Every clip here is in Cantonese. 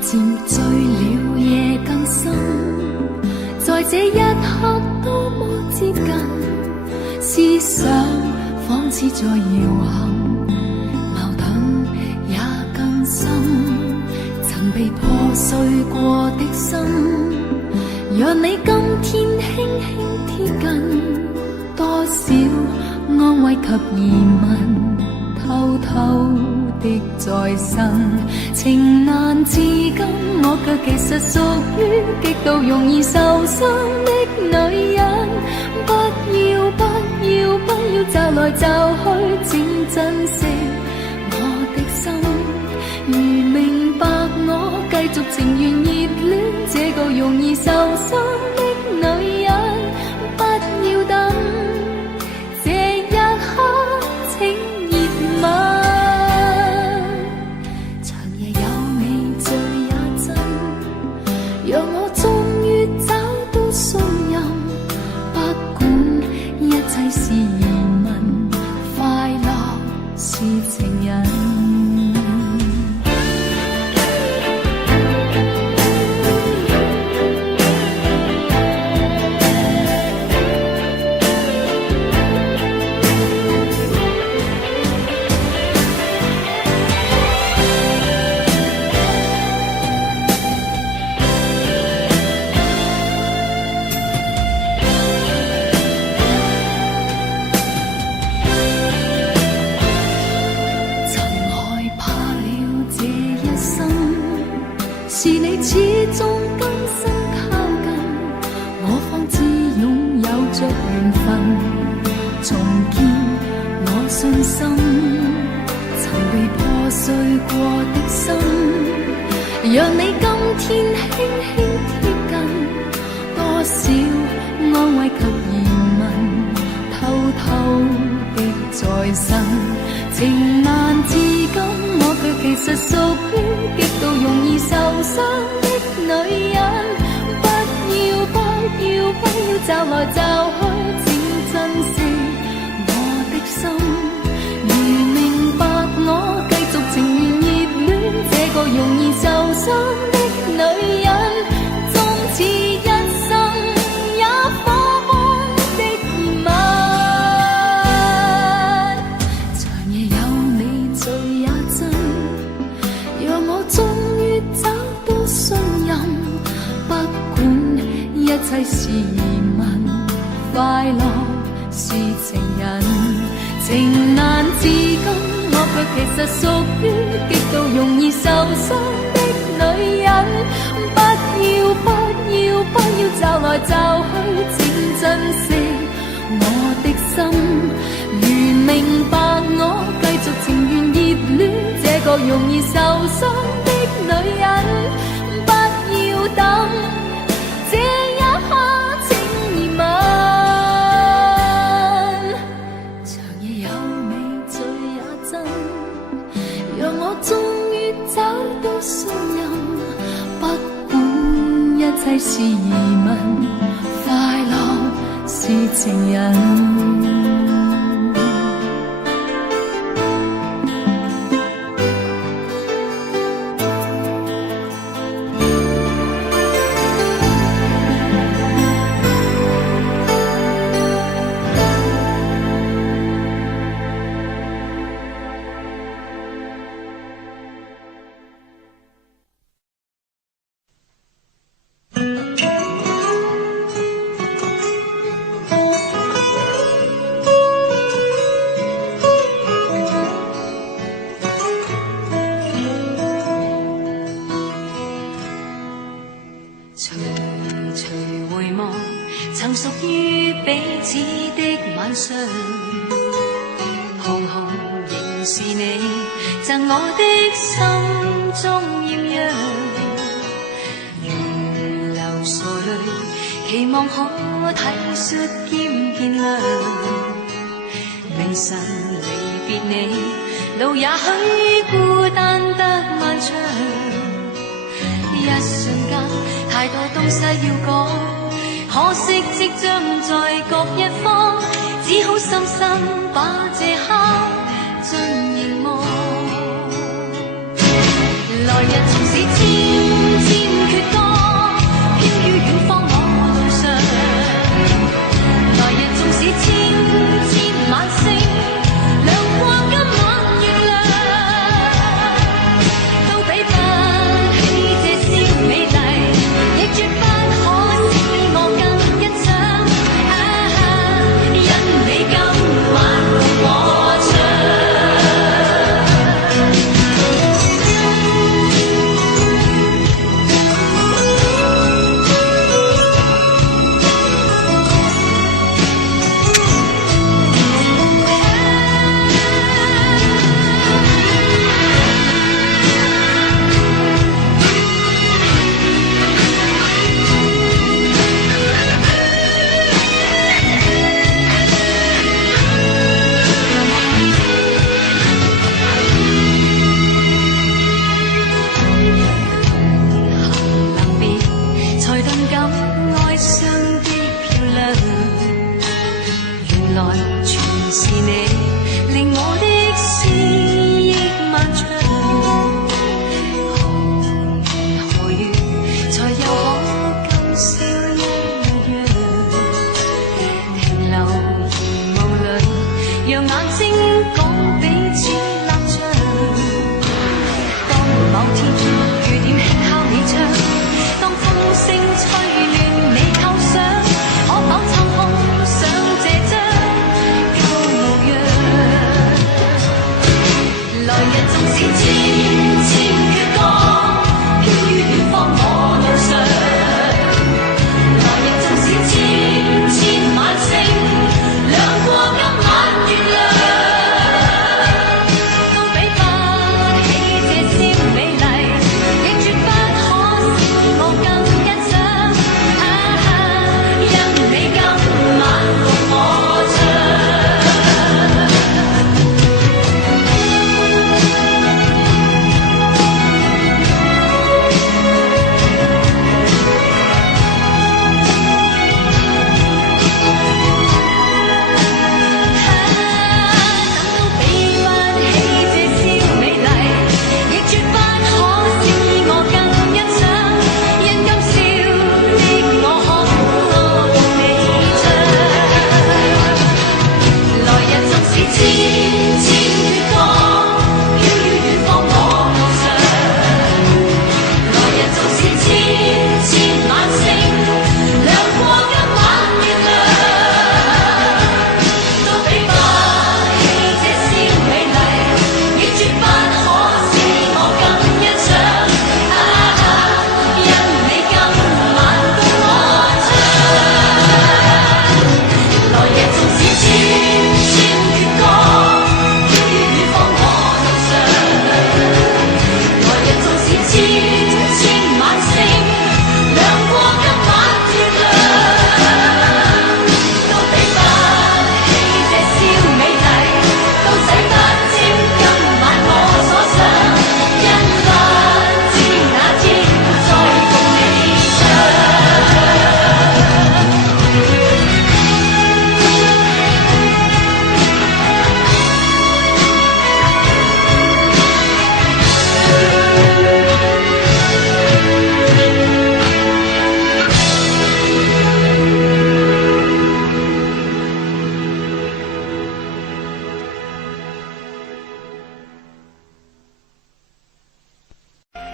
渐醉了，夜更深，在这一刻多么接近，思想仿似在摇撼，矛盾也更深。曾被破碎过的心，让你今天轻轻贴近，多少安慰及疑问，偷偷的再生。情难自禁，我却其实属于极度容易受伤的女人。不要不要不要找来找去，请珍惜我的心。如明白我，继续情愿热恋这个容易受伤的女人。不要等，这一刻请热吻。长夜有你醉也真，让我终于找到信任。不管一切是疑问，快乐是情人。是你始終甘心靠近，我方知擁有着緣分，重建我信心。曾被破碎過的心，讓你今天輕輕貼近，多少安慰及疑問，偷偷的再生。情難自禁，我卻其實屬於極度容易受傷的女人。不要不要不要找來找去，請珍惜我的心。如明白我，繼續情願熱戀這個容易受傷的女人。終此一生也火般的熱吻。長夜有你醉也真，讓我終於找到信任。不管一切是疑問，快樂是情人。情難自禁，我卻其實屬於極度容易受傷的女人。不要不要不要找來找去，請珍惜我的心。如明白我，繼續情願熱戀這個容易受傷的女人。不要等，這一刻請熱吻。長夜有你醉也真，讓我終於找到信任。不管一切是疑問，快樂是情人。曾屬於彼此的晚上，紅紅仍是你贈我的心中豔陽。如流傻淚，期望可體恤兼見諒。明晨離別你，路也許孤單得漫長。一瞬間，太多東西要講。可惜即將在各一方，只好深深把這刻盡凝望。來日縱使千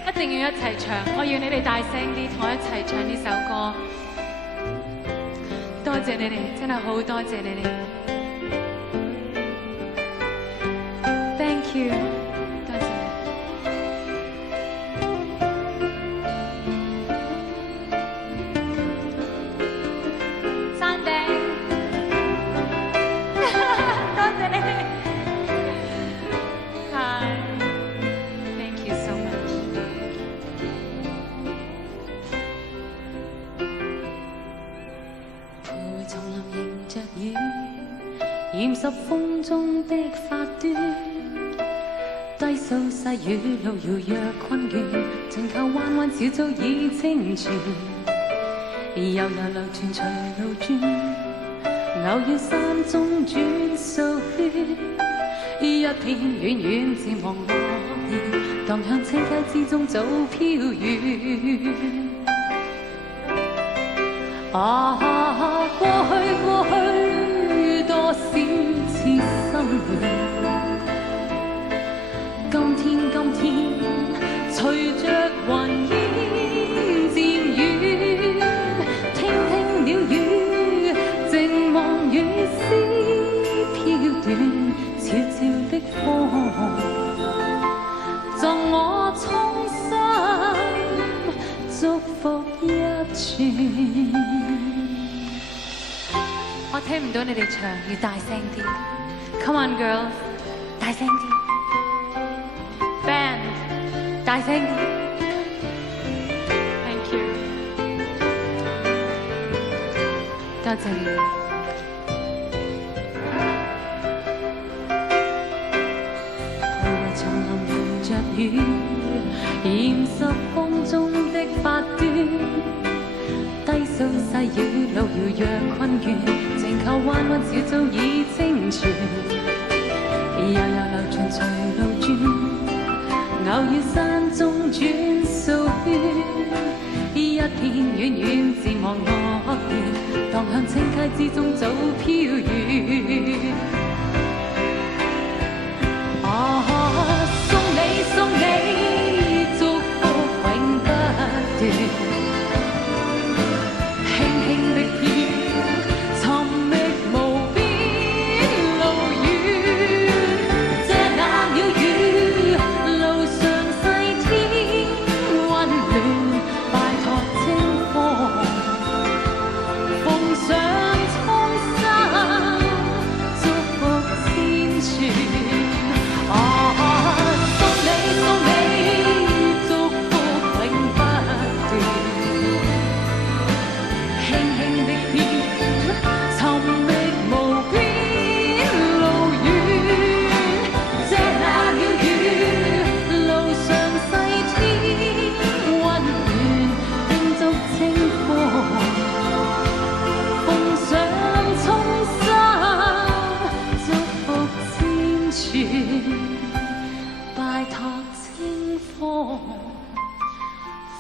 一定要一齊唱，我要你哋大聲啲，同我一齊唱呢首歌。多謝你哋，真係好多謝你哋。Thank you， 多謝。山頂，多謝你哋。Hi，thank you so much。叢林迎着雨，染濕風中的發端。低訴細雨，路遙若困倦，盡靠彎彎小早已清泉。悠悠流傳隨路轉，偶遇山中轉數圈。一片遠遠漸忘落葉，蕩向青溪之中早飄遠。啊，過去多少次心亂。今天，隨着雲煙漸遠，聽鳥語，靜望雨絲飄斷，悄悄的風，贈我衷心祝福一串。我聽唔到你哋唱，要大聲啲。Come on girls， 大聲啲。Band， 大聲啲。Thank you， 多謝你哋。叢林迎着雨，染濕風中的發端。低訴細雨，路遙若困倦，靜靠彎彎小早已清泉。悠悠流傳隨路轉，偶遇山中轉數圈。一片遠遠漸忘落葉，蕩向青溪之中早飄遠。送你祝福永不斷。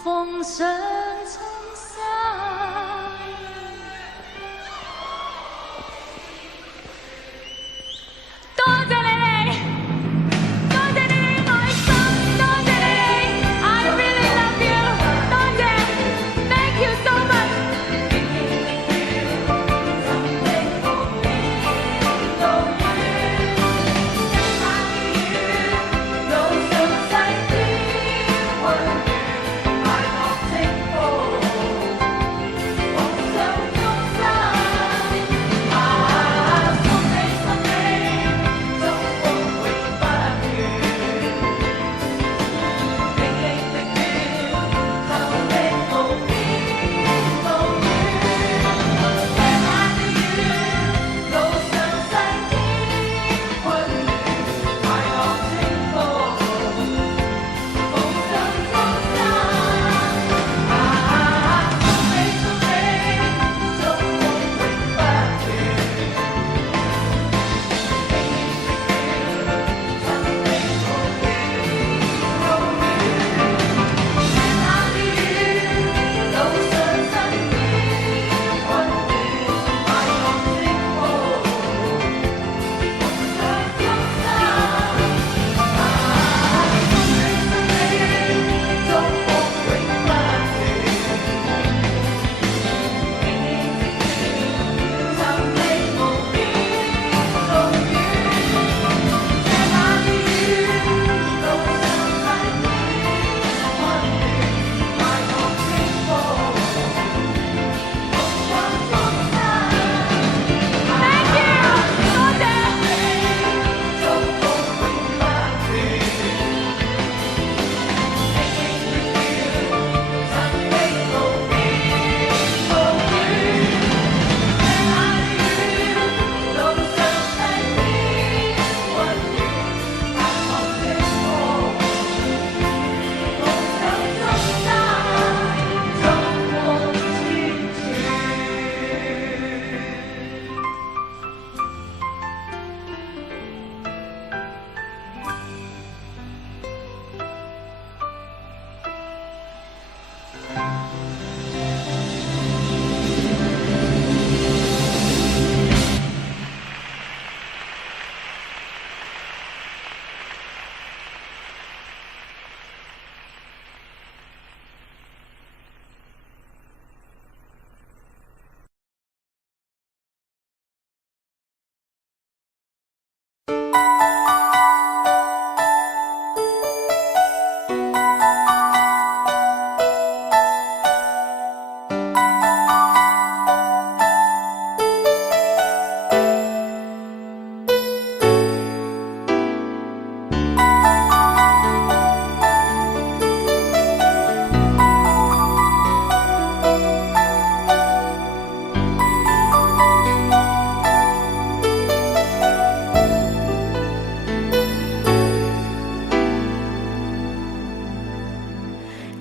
奉上衷心，多謝你哋，多謝你哋愛心，多謝你哋 ，I really love you， 多謝 ，Thank you so much。路上細天雲。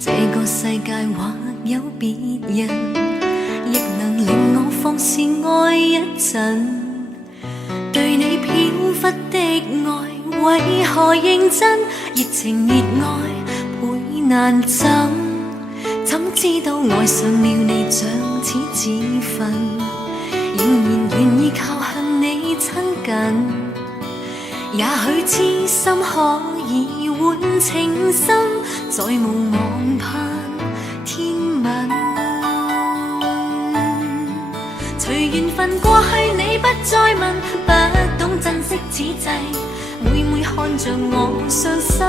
这个世界或有别人，亦能令我放肆爱一阵。对你飘忽的爱，为何认真？热情热爱倍难枕，怎知道爱上了你像似自焚，仍然愿意靠向你亲近。也許痴心可以換情深，再無望盼天問。隨緣分過去，你不再問，不懂珍惜此際，每每看着我傷心，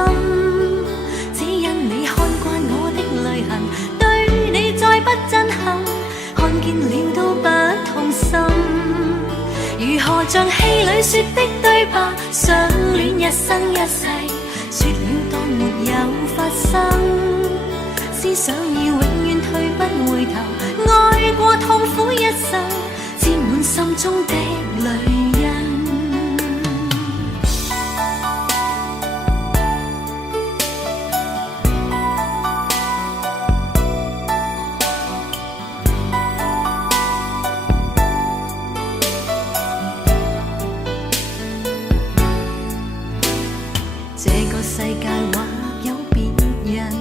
只因你看慣我的淚痕，對你再不憎恨，看見了都不痛心。如何像戲裏說的對白，相戀一生一世，說了當沒有發生，思想已永遠退不回頭，愛過痛苦一生，沾滿心中的淚印。世界或有別人，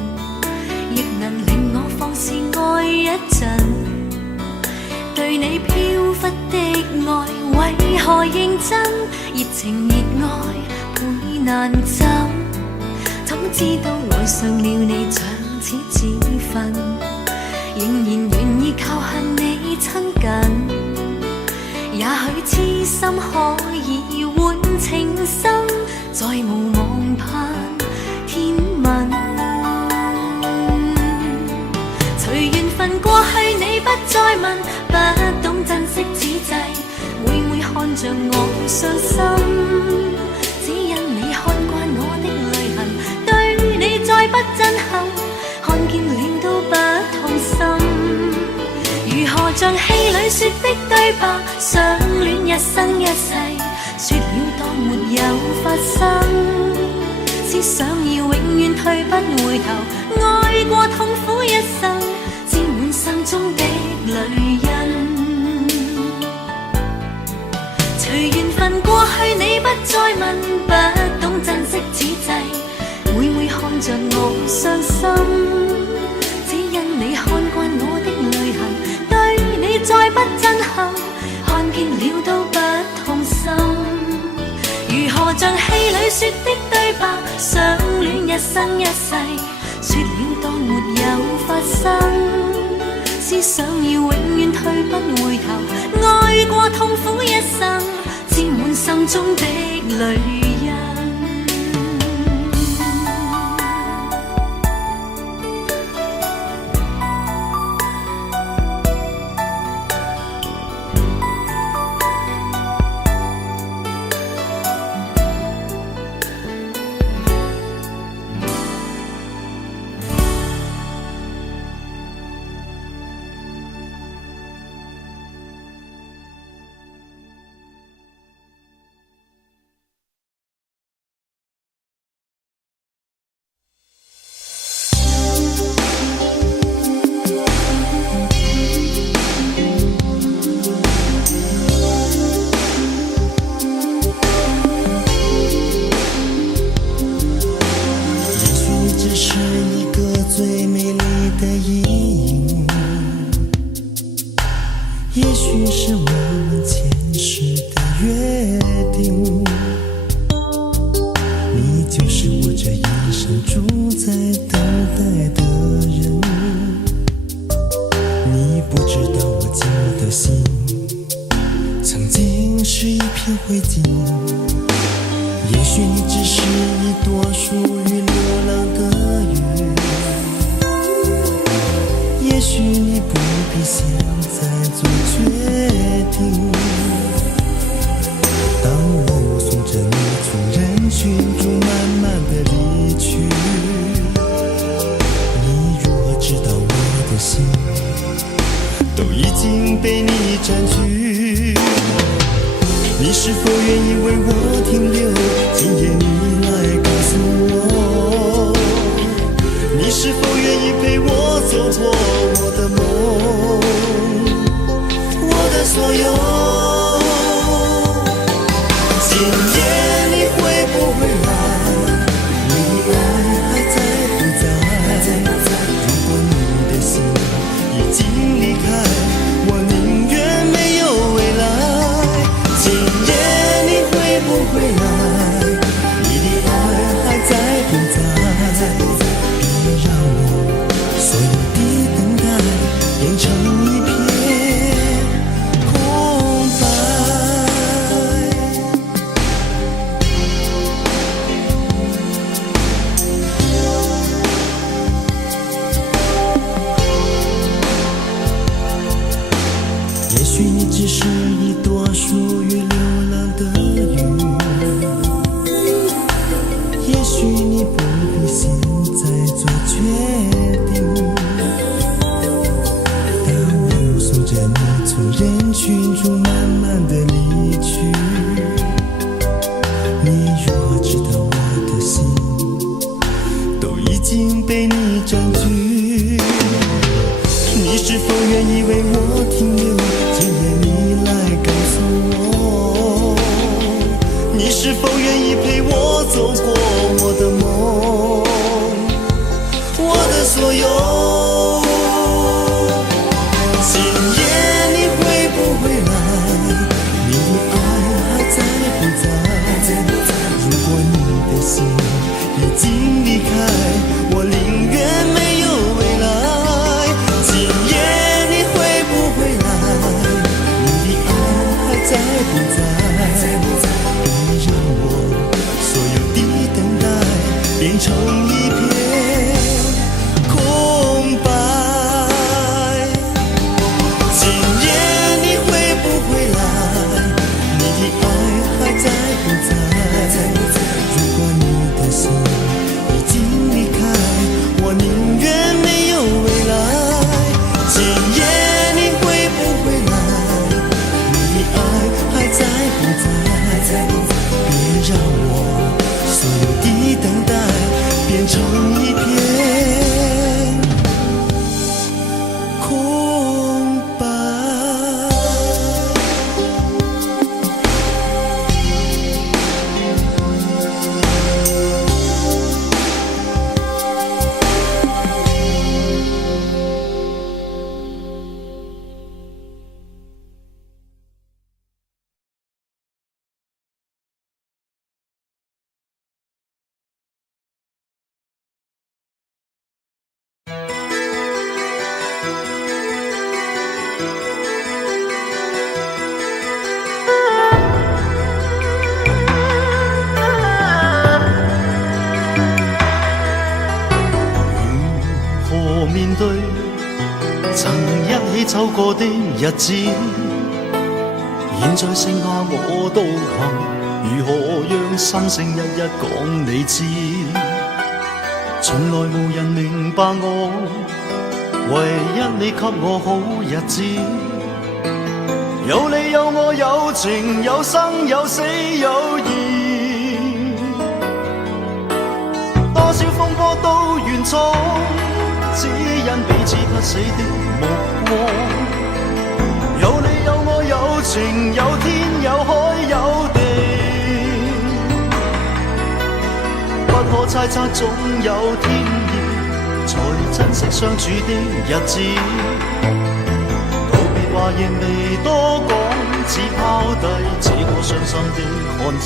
亦能令我放肆愛一陣。對你飄忽的愛，為何認真？熱情熱愛倍難枕，怎知道愛上了你像似自焚，仍然願意靠向你親近。也許痴心可以換情深，再無望盼天問。隨緣分過去，你不再問，不懂珍惜此際，每每看着我傷心，只因你看慣我的淚痕，對你再不憎恨，看見了都不痛心。如何像戲裏說的對白，相戀一生一世，說了當沒有發生，思想已永遠退不回頭，愛過痛苦一生，沾滿心中的淚印。隨緣分過去，你不再問，不懂珍惜此際，每每看着我傷心，只因你看慣我的淚痕，對你再不憎恨，看見了都不痛心。如何像戲裏說的對白，相戀一生一世，說了當沒有發生，思想已永遠退不回頭，愛過痛苦一生，沾滿心中的淚印。你是否愿意为我停留？今夜你来告诉我，你是否愿意陪经被你占据。你是否愿意为我停留？今夜你来告诉我，你是否愿意陪我走过我的梦，我的所有。今夜你会不会来？你的爱还在不在？如果你的心已经离开，我宁愿没有未来。今夜你会不会来？你的爱还在不在？别让我所有的等待变成一片空白。今夜你会不会来？你的爱还在不在？如果你的心已经离开，我宁愿没有未来。今夜你会不会来？你的爱还在不在？别让我所有的等待变成一片空白。面對曾一起走過的日子，現在剩下我獨行，如何讓心聲一一講你知？從來無人明白我，唯一你給我好日子，有你有我有情有生有死有義，多少風波都願闖，只因彼此不死的目光。有你有我有情有天有海有地，不可猜測總有天意，才珍惜相處的日子。道別話亦未多講，只拋低這個傷心的漢子。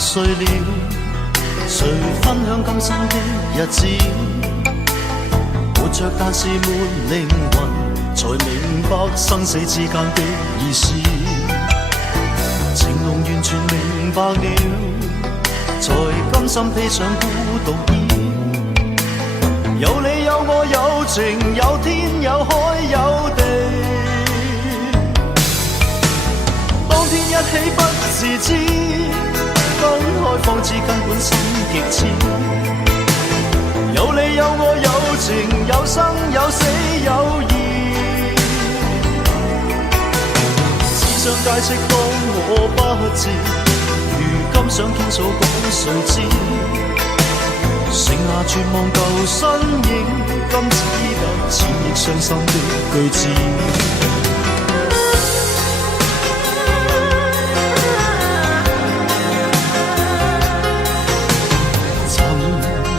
睡了，誰分享今生的日子？活着但是沒靈魂，才明白生死之間的意思。情濃完全明白了，才甘心披上孤獨衣。有你有我有情有天有海有地，當天一起不自知，分開方知根本心極痴。有你有我有情有生有死有義，只想解釋當我不智，如今想傾訴講誰知？剩下絕望舊身影，今只得千億傷心的句子。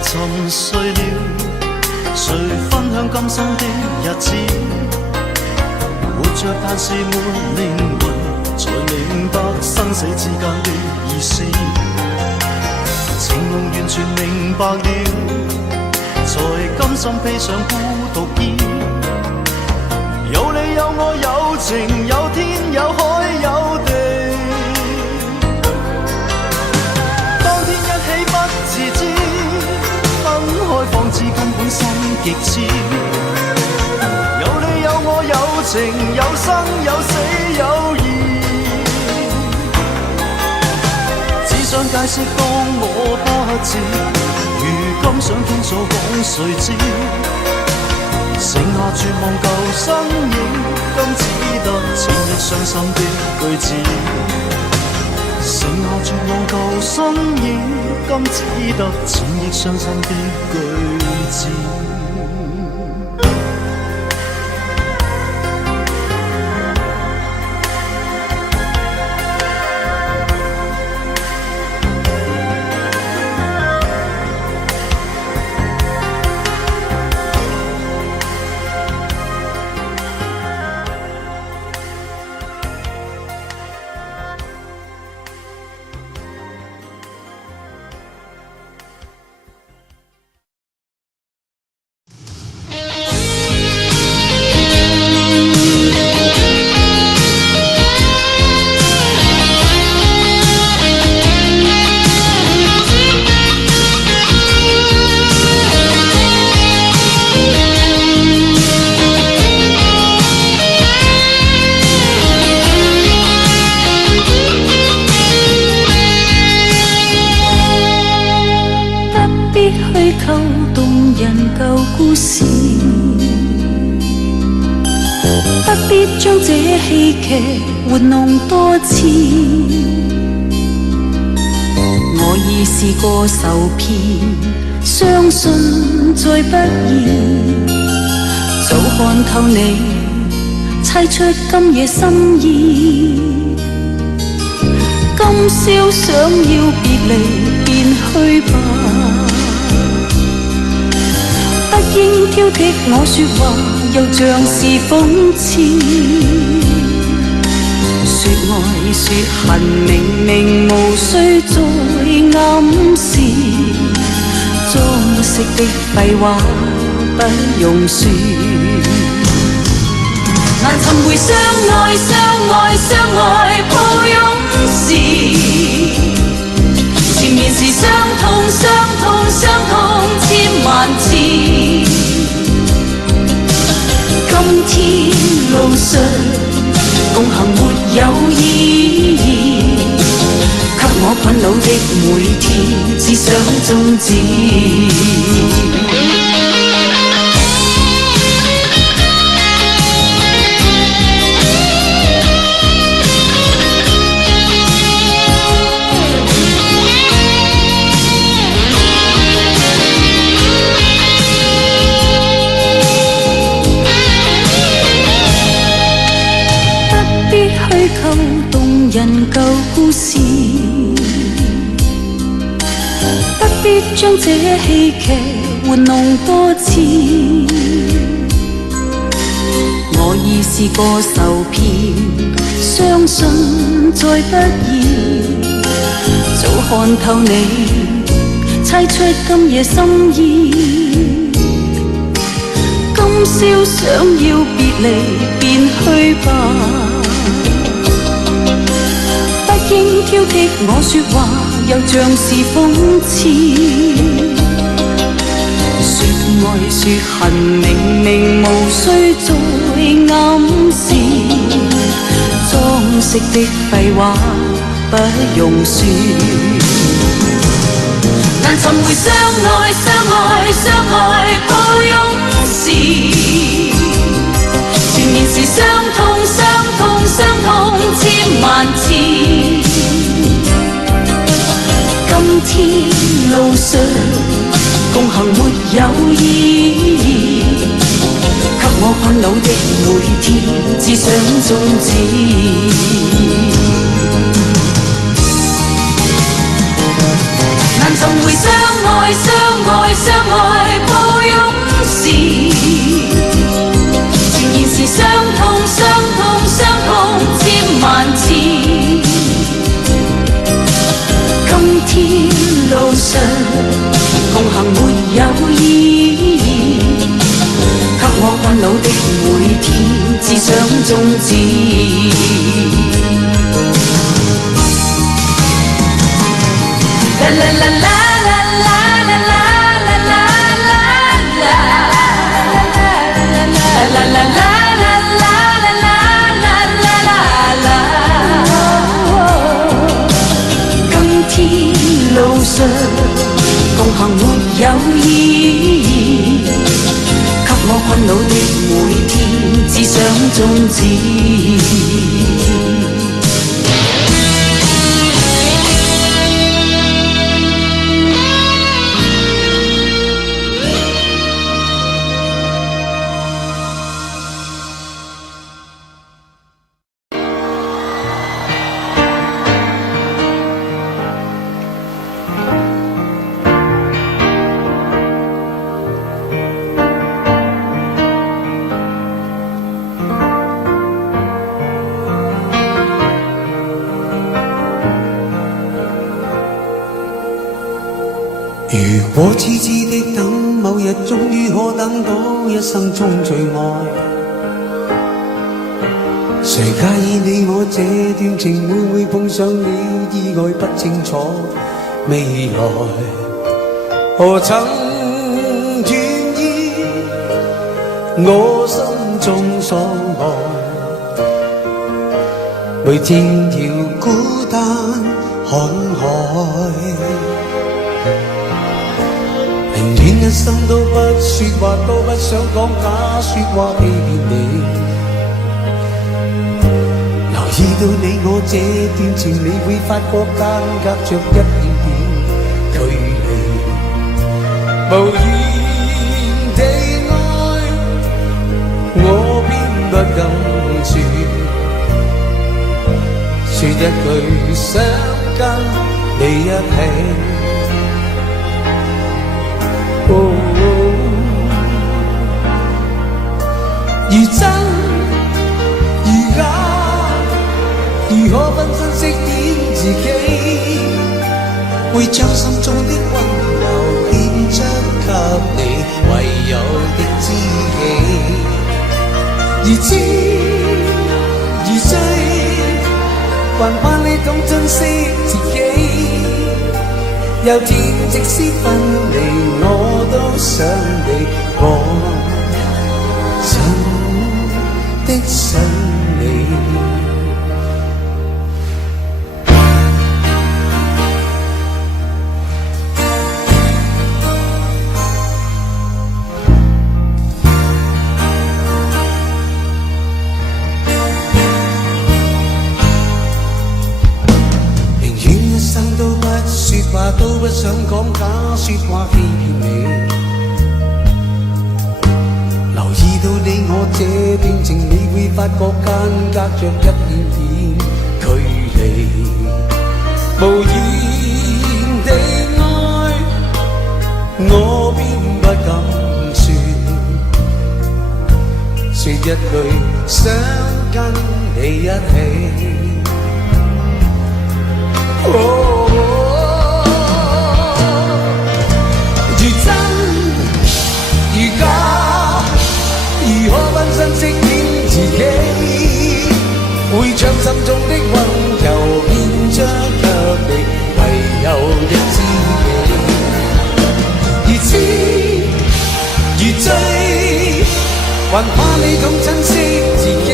沉睡了，誰分享今生的日子？活着但是沒靈魂，才明白生死之間的意思。情濃完全明白了，才甘心披上孤獨衣。有你有我有情有天有海有地，當天一起不自知，分開方知根本心極痴。有你有我有情有生有死有義，只想解釋當我不智，如今想傾訴講誰知？剩下絕望舊身影，今只得心的句子，剩下絕望舊身影，今只得淺憶傷心的句子。故事，不必將這戲劇活弄多次。我已試過受騙，相信再不易。早看透你，猜出今夜心意。今宵想要別離，便去吧。不應挑剔我說話，又像是諷刺。說愛說恨，明明無需再暗示。裝飾的廢話不用說。難尋回相愛相愛相愛抱擁時，前面是傷痛傷痛傷痛千萬次。今天路上共行沒有意義，給我困擾的每天只想終止。虛構動人舊故事，不必將這戲劇活弄多次。我已試過受騙，相信再不易。早看透你，猜出今夜心意。今宵想要別離，便去吧。不應挑剔我說話，又像是諷刺。說愛說恨，明明無需再暗示。裝飾的廢話不用說。難尋回相愛相愛相愛抱擁時，前面是傷痛傷痛傷痛千萬次。今天路上共行沒有意義，給我困擾的每天只想終止。難尋回相愛相愛相愛抱擁時，前面是傷痛傷痛傷痛千萬次。今天路上共行沒有意義，給我困擾的每天只想終止。啦啦啦啦啦啦啦啦啦啦啦啦啦啦。路上共行沒有意義，給我困擾的每天只想終止。如果痴痴的等，某日終於可等到一生中最愛。誰介意你我這段情會唔會碰上了意外？不清楚未來，何曾願意我心中所愛？每天要孤單看海，寧願一生都不說話，都不想講假說話欺騙你。留意到你我這段情，你會發覺間隔着一點點距離。無言地愛，我偏不敢說，說一句想跟你一起。如真如假，如何分身飾演自己？會將心中的溫柔獻出給你，唯有的知己。如知如醉，還盼你懂珍惜自己。有天即使分離，我都想你，我真的想你。都不想講假說話欺騙你。留意到你我這段情，你會發覺間隔着一點點距離。無言地愛，我偏不敢說一句想跟你一起。如假，如何分身飾演自己？會將心中的溫柔獻出給你，唯有的知己。如痴如醉，還怕你懂珍惜自己。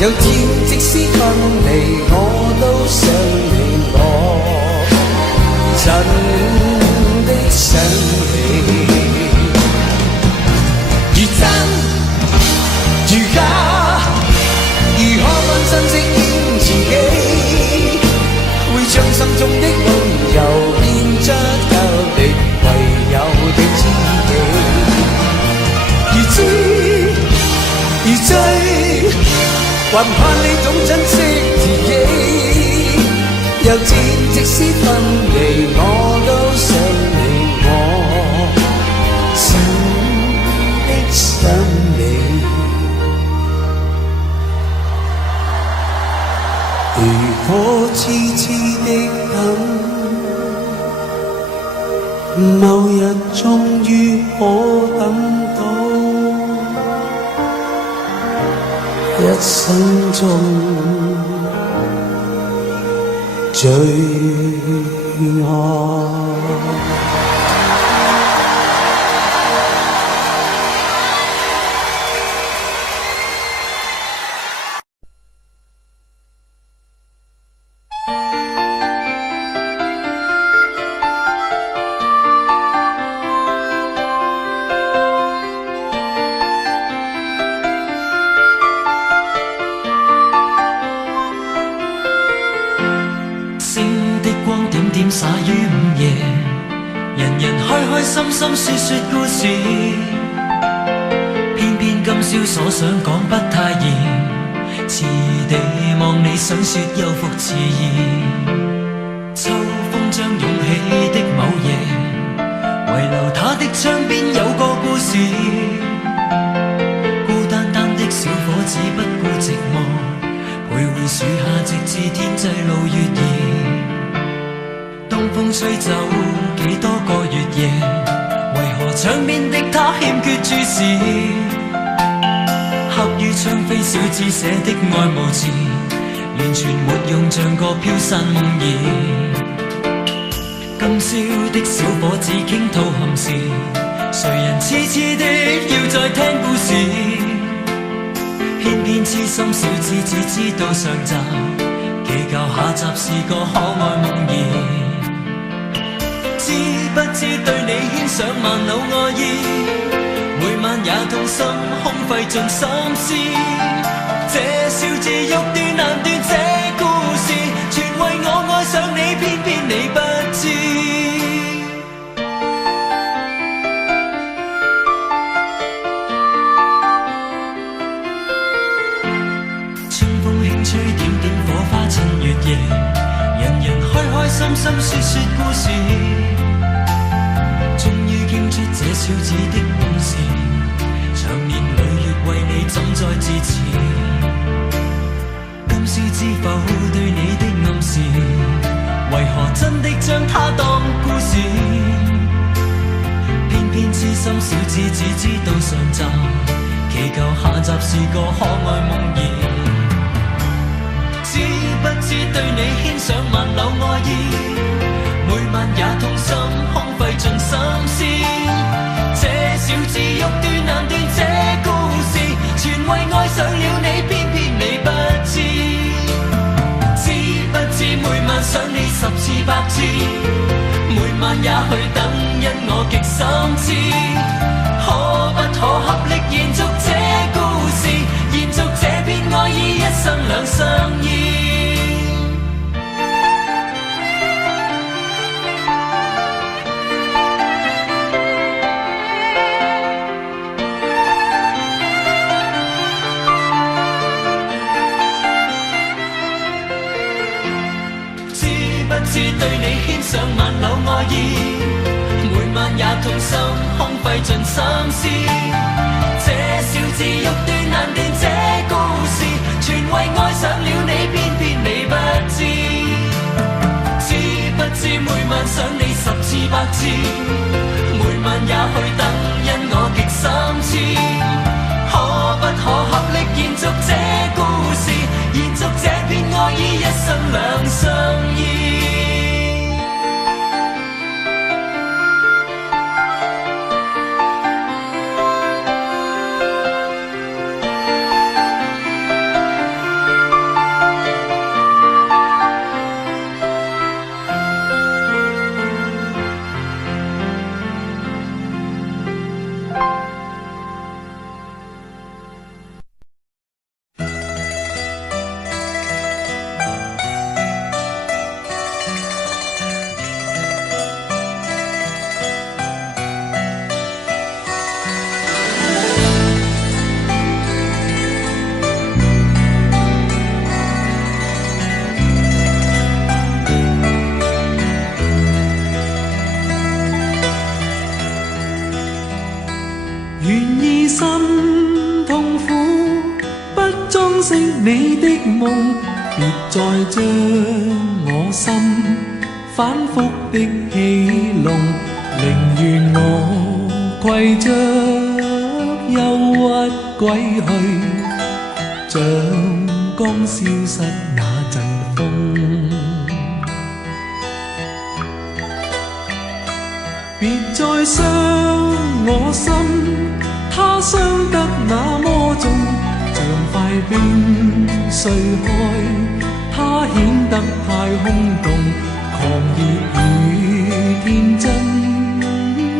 有天即使分離，我都想你，我真的想你。如真如假，如何分身飾演自己？會將心中的溫柔獻出給你，唯有的知己。如知如醉，還盼你懂珍惜自己。有天即使分離，我都想你，我想你。如果痴痴的等，某日終於可等到一生中最愛。灑於午夜，人人開開心心說說故事，偏偏今宵所想講不太易，遲地望你想說又復遲疑。秋風將湧起的某夜，遺留他的窗邊有個故事，孤單單的小伙子不顧寂寞，徘徊樹下直至天際露月兒。冷風吹走幾多個月夜，為何窗邊的他欠缺注視？刻於窗扉小字寫的愛無詞，完全沒用，像個飄散夢兒。今宵的小伙子傾吐憾事，誰人痴痴的要再聽故事？偏偏痴心小子只知道上集，祈求下集是個可愛夢兒。知不知對你牽上萬縷愛意，每晚也痛心空費盡心思。這小字欲斷難斷，這故事全為我愛上你，偏偏你不知。春風輕吹點點火花襯月夜，人人開開心心說說故事，終於傾出這小子的往事，長年累月為你怎再自持？今宵知否對你的暗示，為何真的將它當故事？偏偏痴心小子只知道上集，祈求下集是個可愛夢兒。知不知對你牽上萬縷愛意，每晚也痛心空費盡心思。這小字欲斷難斷，這故事全為愛上了你，偏偏你不知。知不知每晚想你十次百次，每晚也去等，因我極心知。可不可合力延續這故事，延續這片愛意，一生兩相依。知對你牽上萬縷愛意，每晚也痛心空費盡心思。這小字欲斷難斷，這故事全為愛上了你，偏偏你不知。知不知每晚想你十次百次，每晚也去等，因我極心知。可不可合力延續這故事，延續這片愛意，一生兩相依。你的夢，別再將我心反覆的戲弄，寧願我攜着憂鬱歸去，像剛消失那陣風。別再傷我心，它傷得那麼重，像塊冰碎開，它顯得太空洞，狂熱與天真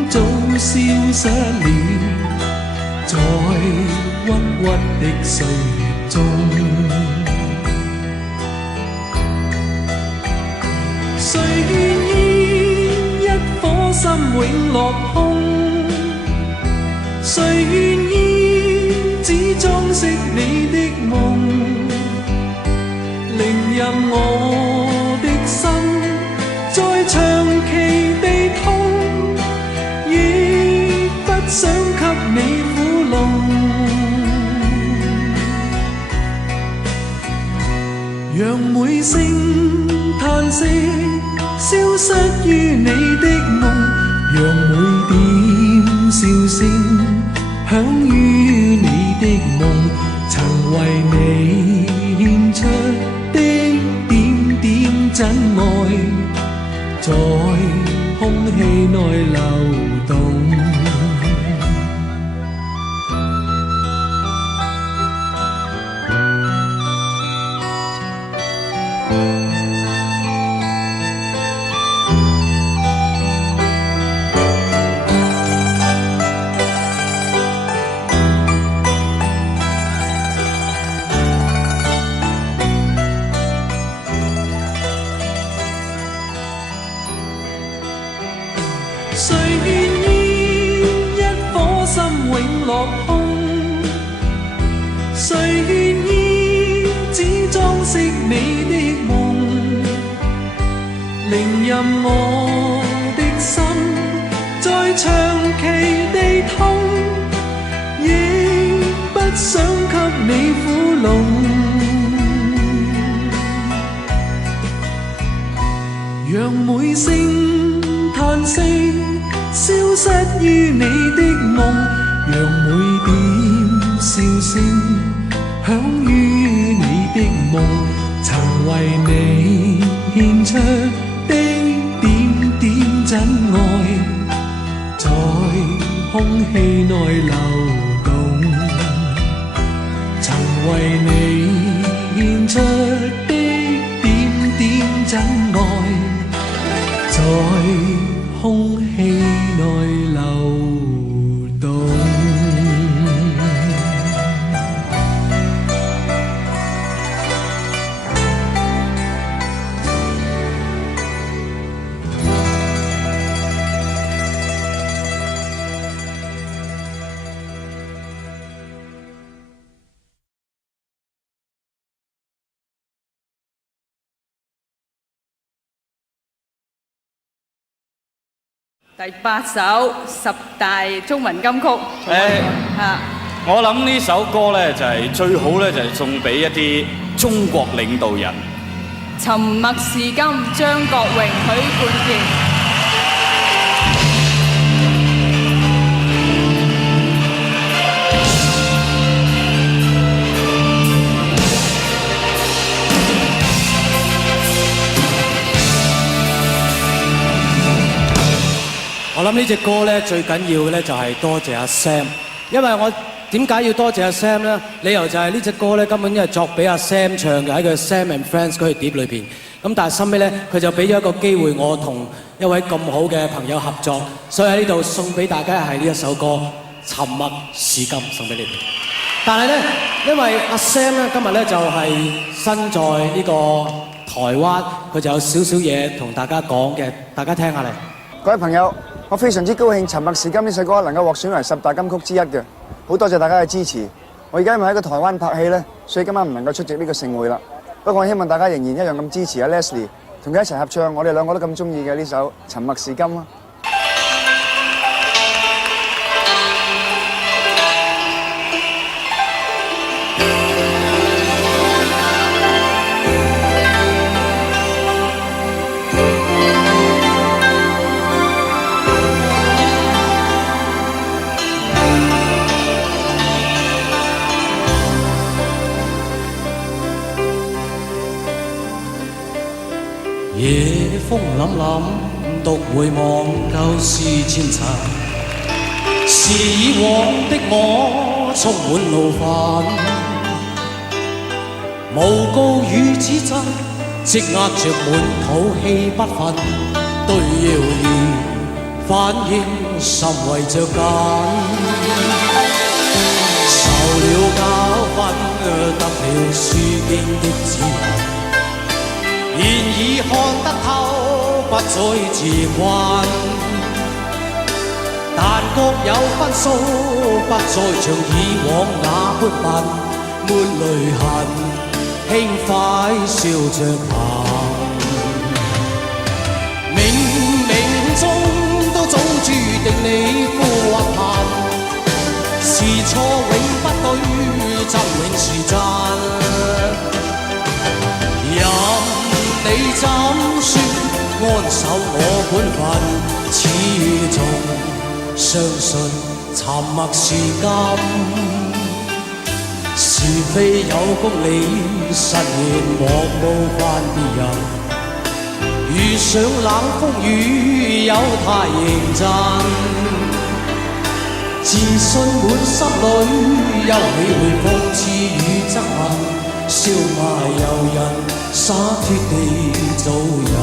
早消失了，在鬱鬱的歲月中。誰願意一顆心永落空？誰願意只裝飾你的夢？寧任我的心再長期地痛，亦不想給你苦弄。讓每聲嘆息消失於你的夢，讓每點笑聲響於你的夢，曾為你獻出的點點真愛，在空氣內流動。誰願意一顆心永落空？誰願意只裝飾你的夢？寧任我的心再長期地痛，亦不想給你苦弄。讓每聲嘆息消失於你的夢，讓每點笑聲響於你的夢，曾為你獻出的點點真愛，在空氣內流動，曾為你獻出的點點真愛，在空氣內流動。第8首10大中文金曲。我諗呢首歌咧就係最好咧，就係送俾一啲中國領導人。沉默是金，張國榮、許冠傑。我諗呢隻歌咧最緊要嘅咧就係多謝阿 Sam， 因為我點解要多謝阿 Sam 咧？理由就係呢隻歌咧根本因係作俾阿 Sam 唱嘅，喺佢 Sam and Friends 嗰條碟裏邊。咁但係後尾咧佢就俾咗一個機會我同一位咁好嘅朋友合作，所以喺呢度送俾大家係呢一首歌《沉默是金》送俾你哋。但係咧因為阿 Sam 咧今日咧就係身在呢個台灣，佢就有少少嘢同大家講嘅，大家聽下嚟。各位朋友，我非常之高興《沉默是金》呢首歌能夠獲選為10大金曲之一嘅，好多謝大家嘅支持。我而家因為喺個台灣拍戲咧，所以今晚唔能夠出席呢個盛會啦。不過我希望大家仍然一樣咁支持阿 Leslie， 同佢一齊合唱我哋兩個都咁中意嘅呢首《沉默是金》啦。夜風凜凜，獨回望舊事前塵，是以往的我充滿怒憤，無告與指責，積壓着滿肚氣不忿，對謠言反應甚為着緊，受了教訓，得了書經的指引。現已看得透，不再自困，但各有分數，不再像以往那般笨，抹淚痕，輕快笑着行。冥冥中都早注定你富或貧，是錯永不對，真永是真。任你怎說，安守我本分，始終相信沉默是金。是非有公理，實現莫冒犯別人。遇上冷風雨，有太認真。自信滿心裏，休理會諷刺與憎恨。笑罵由人，灑脱地做人。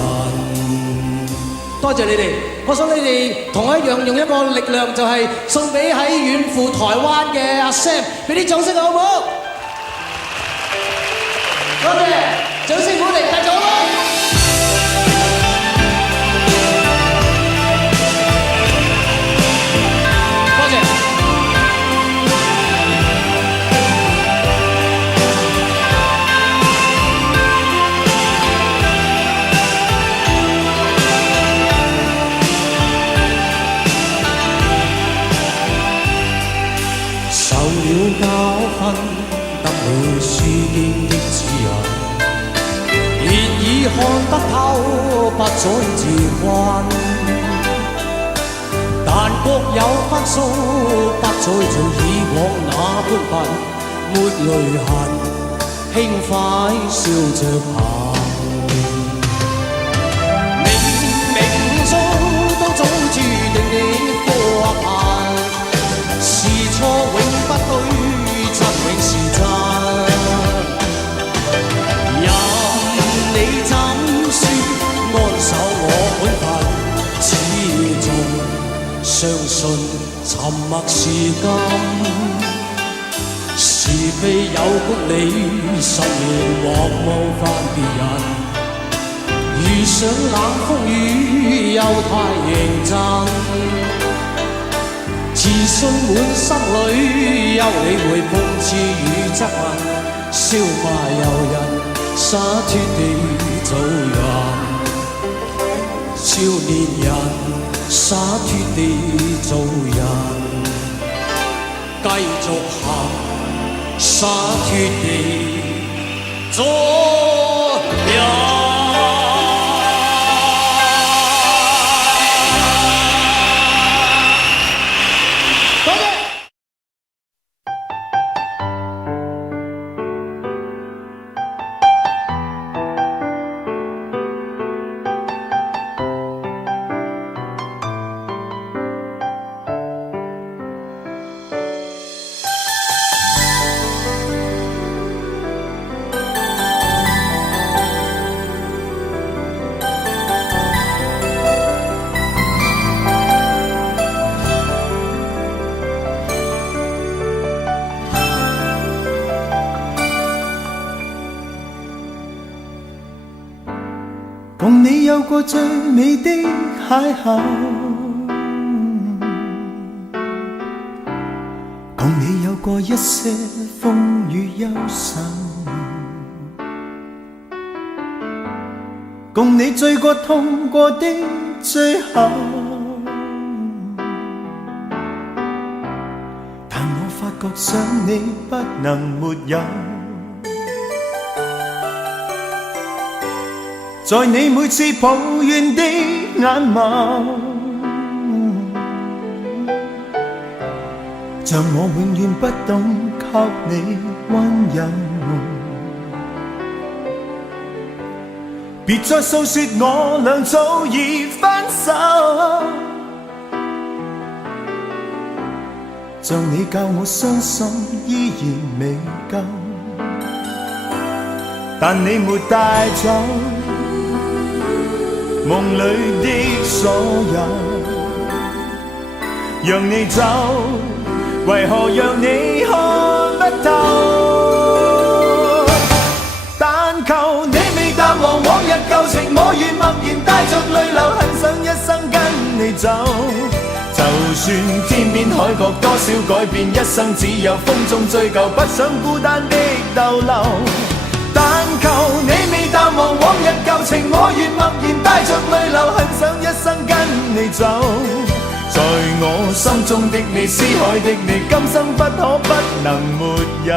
多謝你哋，我想你哋同我一樣用一個力量，就係送俾喺遠赴台灣嘅阿 Sam， 俾啲掌聲好唔好？多謝，掌聲鼓勵，繼續咯！多謝。受了教訓，得了書經的指引。現已看得透，不再自困。但各有分數，不再做以往那般笨，沒淚痕，輕快笑着行。冥冥中都早注定你過限，是錯永不對，真永是真。你怎說安守我本分，始終相信沉默是金。是非有公理，實現莫冒犯別人。遇上冷風雨，又太認真。自信滿心裏，休理會諷刺與質問。笑罵由人，灑脱地做人，少年人灑脱地做人，繼續行，灑脱地做人。共你有過最美的邂逅，共你有過一些風雨憂愁，共你醉過痛過的最後，但我發覺想你不能沒有。在你每次抱怨的眼眸，像我永遠不懂給你溫柔。別再訴說我倆早已分手，像你教我傷心依然未夠，但你沒帶走夢裏的所有，讓你走，為何讓你看不透？但求你未淡忘往日舊情，我願默然帶着淚流，很想一生跟你走。就算天邊海角多少改變，一生只有風中追究，不想孤單的逗留。但求你未淡忘往日舊情，我願默然帶着淚流，很想一生跟你走。在我心中的你，思海的你，今生不可不能沒有。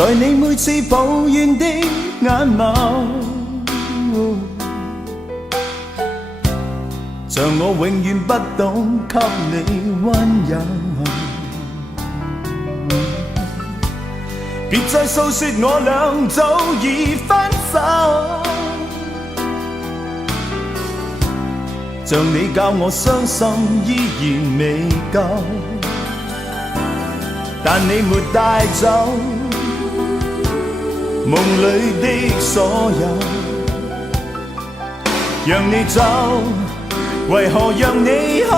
在你每次抱怨的眼眸，像我永遠不懂給你溫柔。別再訴說我倆早已分手，像你教我傷心依然未夠，但你沒帶走夢裏的所有，讓你走，為何讓你看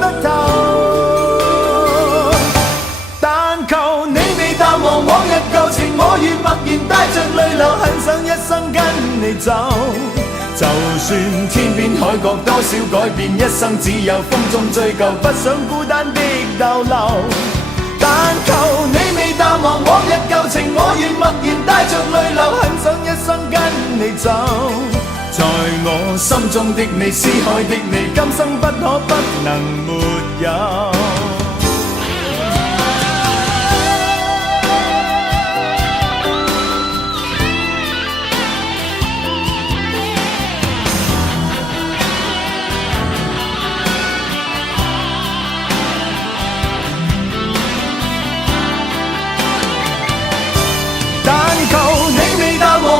不透？但求你未淡忘往日舊情，我願默然帶着淚流，很想一生跟你走。就算天邊海角多少改變，一生只有風中追究，不想孤單的逗留。但求你未淡忘往日舊情，我願默然帶着淚流，很想一生跟你走。在我心中的你，思海的你，今生不可不能沒有。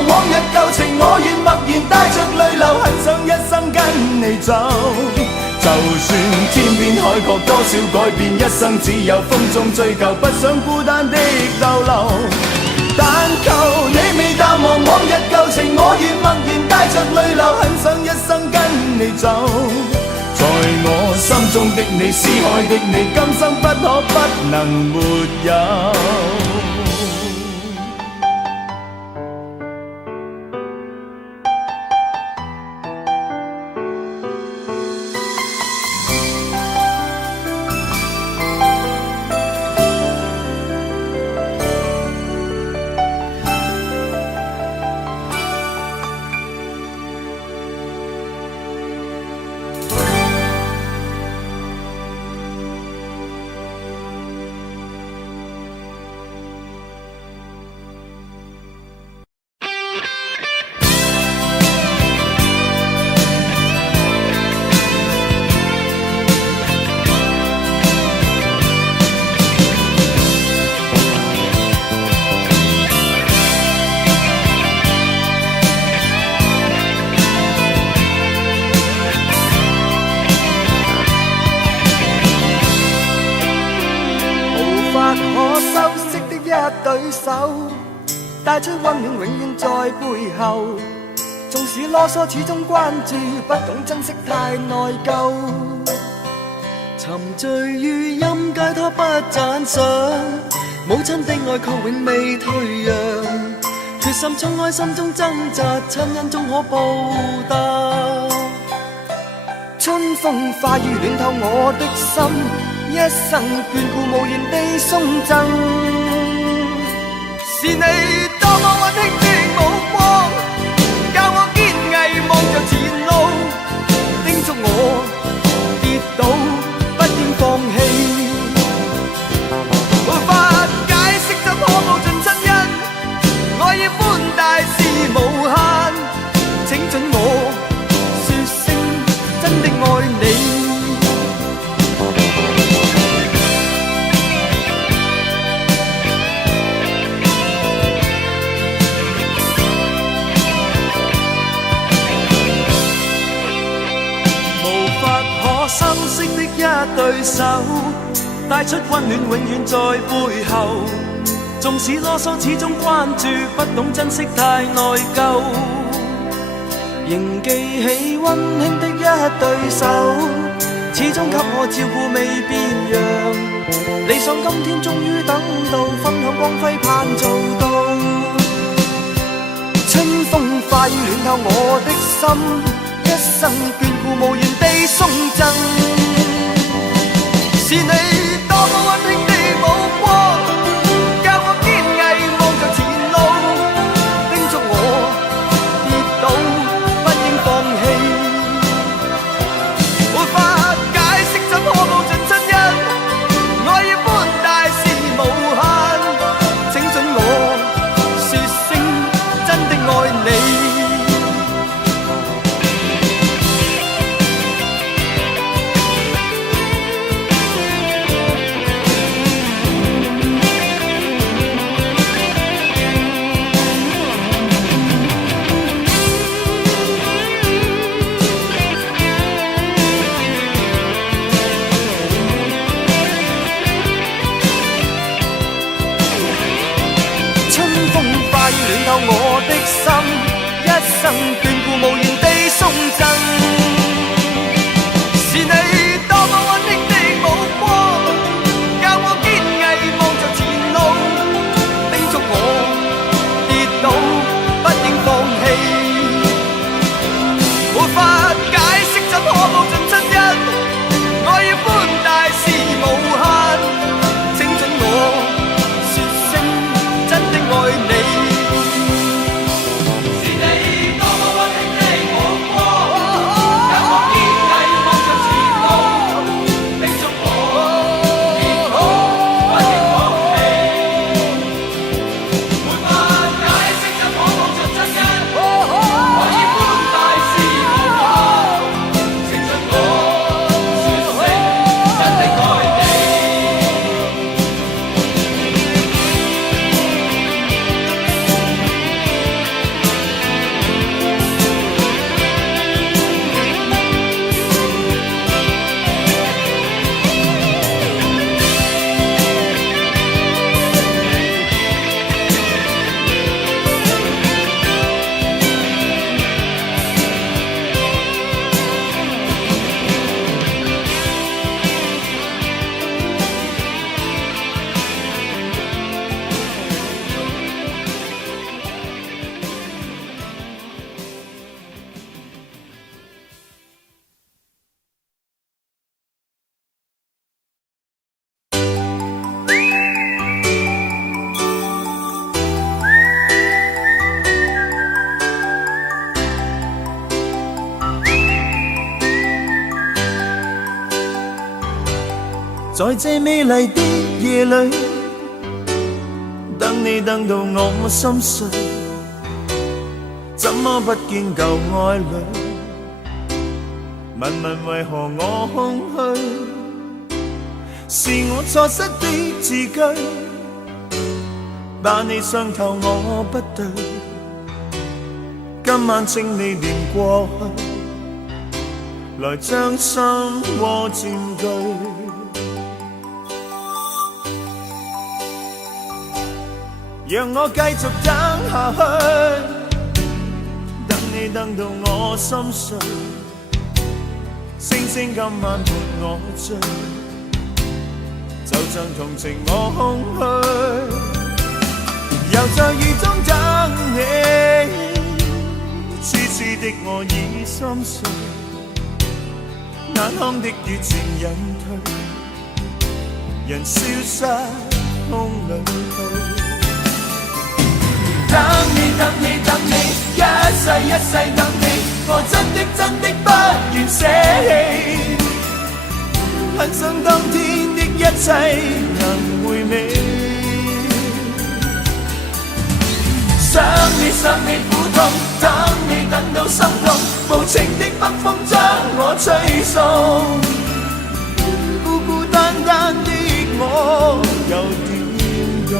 往日舊情，我願默然帶着淚流，很想一生跟你走。就算天邊海角多少改變，一生只有風中追究，不想孤單的逗留。但求你未淡忘往日舊情，我願默然帶着淚流，很想一生跟你走。在我心中的你，思海的你，今生不可不能沒有。對手帶出溫暖，永遠在背後。縱使囉嗦，始終關注，不懂珍惜，太內疚。沉醉於音階，他不讚賞。母親的愛卻永未退讓，決心衝開心中掙扎，親恩終可報答。春風化雨暖透我的心，一生眷顧無言地送贈。是你多麼溫馨的目光，教我堅毅望着前路，叮囑我跌倒不應放棄。無法解釋怎可報盡親恩，愛意寬大是無限，請准我說聲真的愛你。相識的一對手，帶出溫暖，永遠在背後。縱使囉嗦，始終關注，不懂珍惜，太內疚。仍記起溫馨的一對手，始終給我照顧未變樣。理想今天終於等到，分享光輝盼做到。春風化雨暖透我的心，一生眷顧無言地送贈。是你多麼溫馨的目光，教我堅毅望着前路，叮囑我跌倒不應放棄。沒法解釋怎可報盡親恩，愛意寬大是無限，請准我透我的心，一生眷顧無言地送贈。是你多麼溫馨的目光，教我堅毅望着前路，叮囑我跌倒不應放棄。沒法解釋怎可報盡親恩，我要寬大是無限，請准我說聲真的愛你。在這美麗的夜裏，等你等到我心碎，怎麼不見舊愛侶？問問為何我空虛？是我錯失的字句，把你傷透我不對。今晚請你念過去，來將心窩佔據。讓我繼續等下去，等你等到我心碎，星星今晚伴我醉，就像同情我空虛，又在雨中等你，痴痴的我已心碎，眼眶的雨漸隱退，人消失空裏去。等你等你等你，一世一世等你，我真的真的不願捨棄，很想當天的一切能回味，想你想你苦痛，等你等到心痛，無情的北風將我吹送，孤孤單單的我又點用？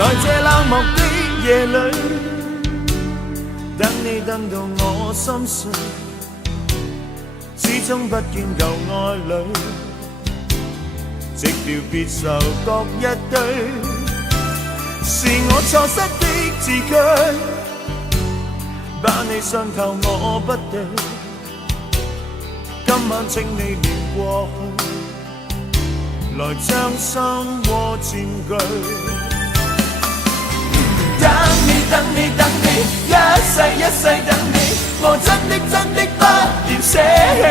在這冷漠的夜裏，等你等到我心碎，始終不見舊愛侶，寂寥別愁各一堆，是我錯失的字句，把你傷透我不對，今晚請你念過去，來將心窩佔據。等你等你等你，一世一世等你，我真的真的不願捨棄，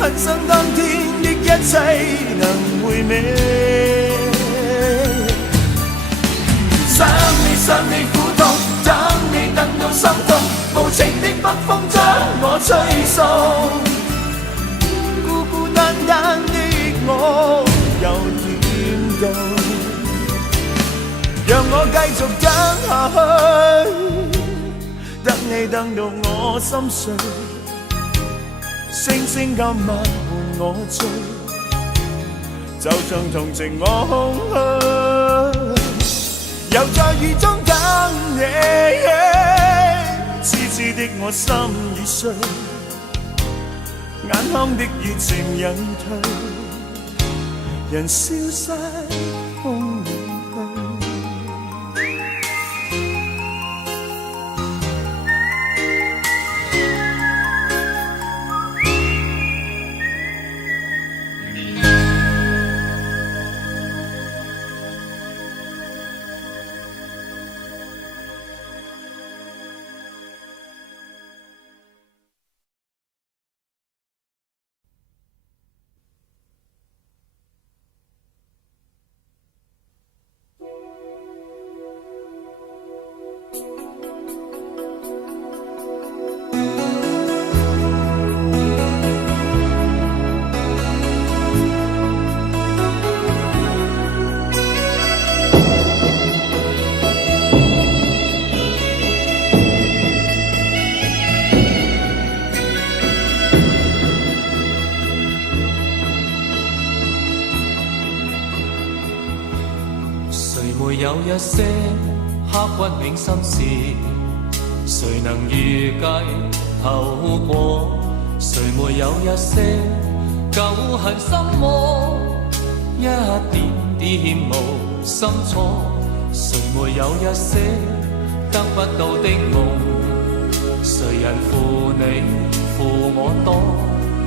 很想當天的一切能回味，想你想你苦痛，等你等到心痛，無情的北風將我吹送，孤孤單單的我又點到？續等下去，等你等到我心碎，星星今晚伴我醉，就像同情我空虛，又在雨中等你，痴痴的我心已碎，眼眶的熱情隱退，人消失風裏有一些刻骨銘心事，誰能預計後果？誰沒有一些舊恨心魔，一點點無心錯？誰沒有一些得不到的夢？誰人負你負我多？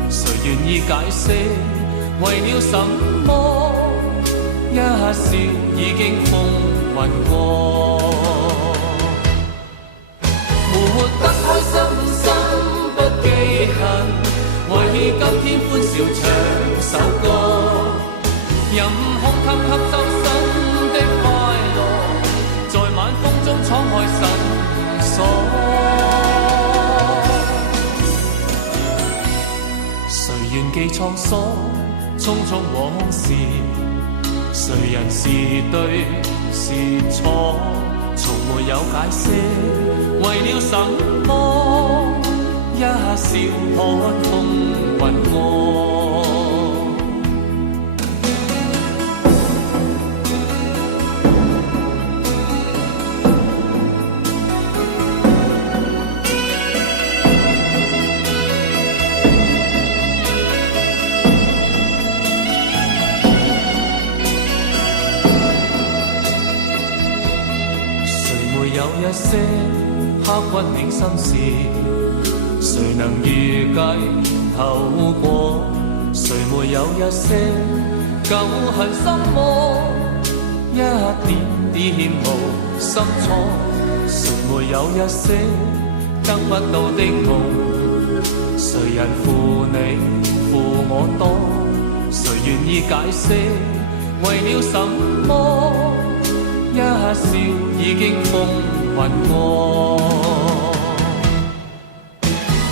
誰願意解釋為了什麼？一笑已經風雲過，活得開心心不記恨，為今天歡笑唱首歌，任空襟吸收新的快樂，在晚風中敞開心鎖。誰願記滄桑，匆匆往事？誰人是對是錯，從沒有解釋，為了什麼？一笑看風雲過。一些刻骨銘心事，誰能預計後果？誰沒有一些舊恨心魔，一點點無心錯？誰沒有一些得不到的夢？誰人負你負我多？誰願意解釋為了什麼？一笑已經風雲過，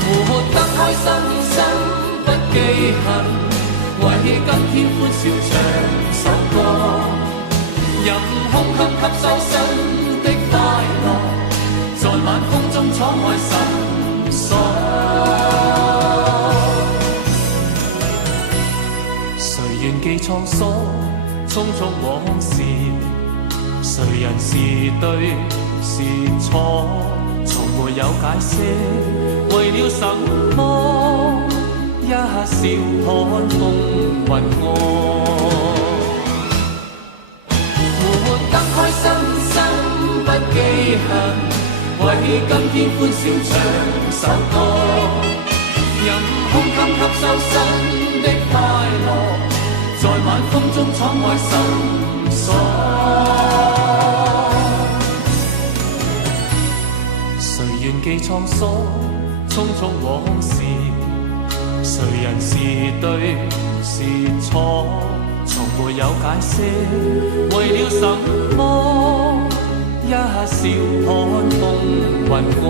活得開心心不記恨，為今天歡笑唱首歌，任空襟吸收新的快樂，在晚風中敞開心鎖。誰願記滄桑，匆匆往事？誰人是對是錯，從沒有解釋，為了什麼？一笑看風雲過，活得開心心不記恨，為今天歡笑唱首歌，任空襟吸收新的快樂，在晚風中敞開心鎖。誰願記滄桑，匆匆往事？誰人是對是錯？從沒有解釋，為了什麼？一笑看風雲過。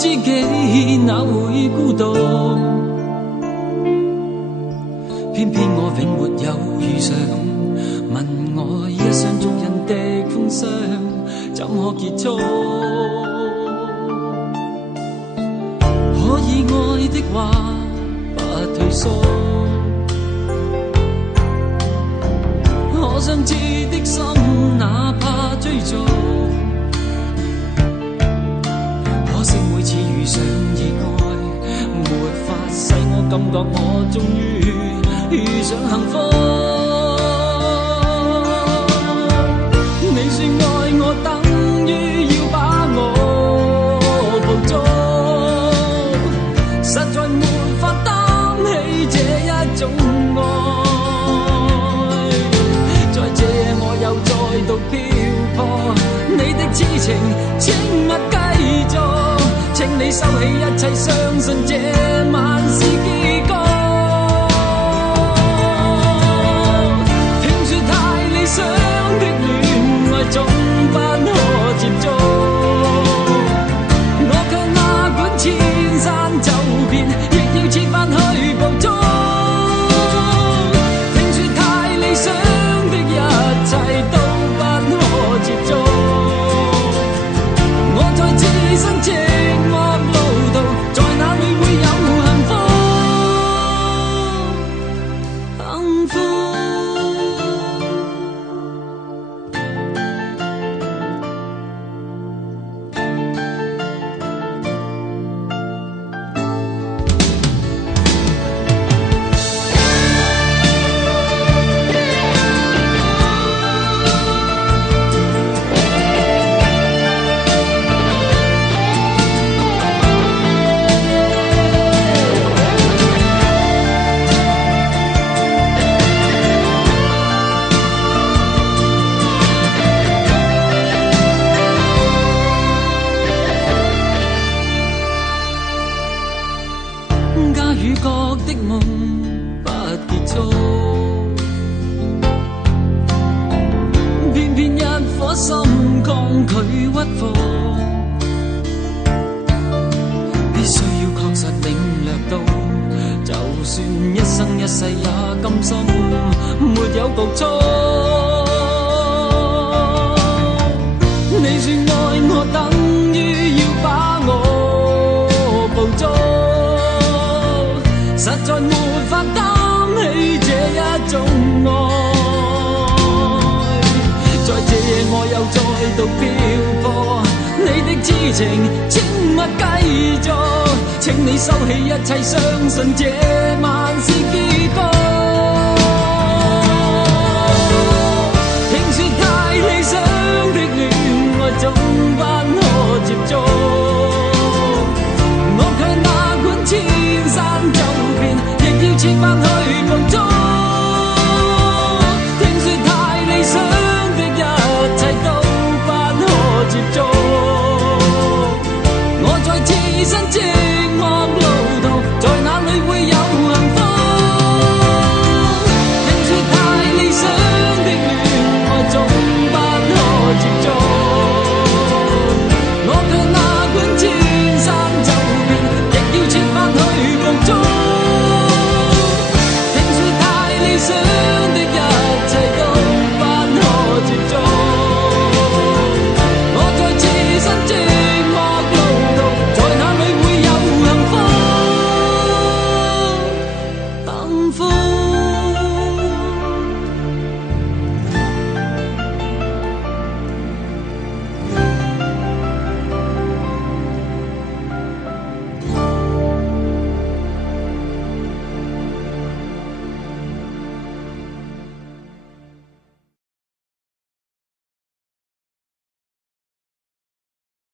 知己哪會孤獨？偏偏我永沒有遇上，問我一廂情願的風霜，怎可結束？可以愛的話，不退縮。可想知的心，哪怕追逐。可惜每次遇上意外，沒法使我感覺我終於遇上幸福。你說愛我，等於要把我捕捉，實在沒法擔起這一種愛。在這夜我又再度漂泊，你的痴情請勿繼續。請你收起一切，相信這晚是結局。聽說太理想的戀愛總不可接觸，我卻哪管千山走遍，亦要設法去捕捉。聽說太理想的一切都不可接觸，我在自身寂寞路途，在哪裏會有幸福？幸福。家與國的夢不結束，偏偏一顆心抗拒屈服，必須要確實領略到，就算一生一世也甘心沒有局促。你說愛我，等於要把我捕捉，實在沒法擔起這一種愛。在這夜我又再度漂泊，你的痴情請勿繼續。請你收起一切，相信這晚是結局。聽說太理想的戀愛總不可接觸，我卻哪管千山走遍，亦要設法去捕捉。聽說太理想的一切都不可接觸，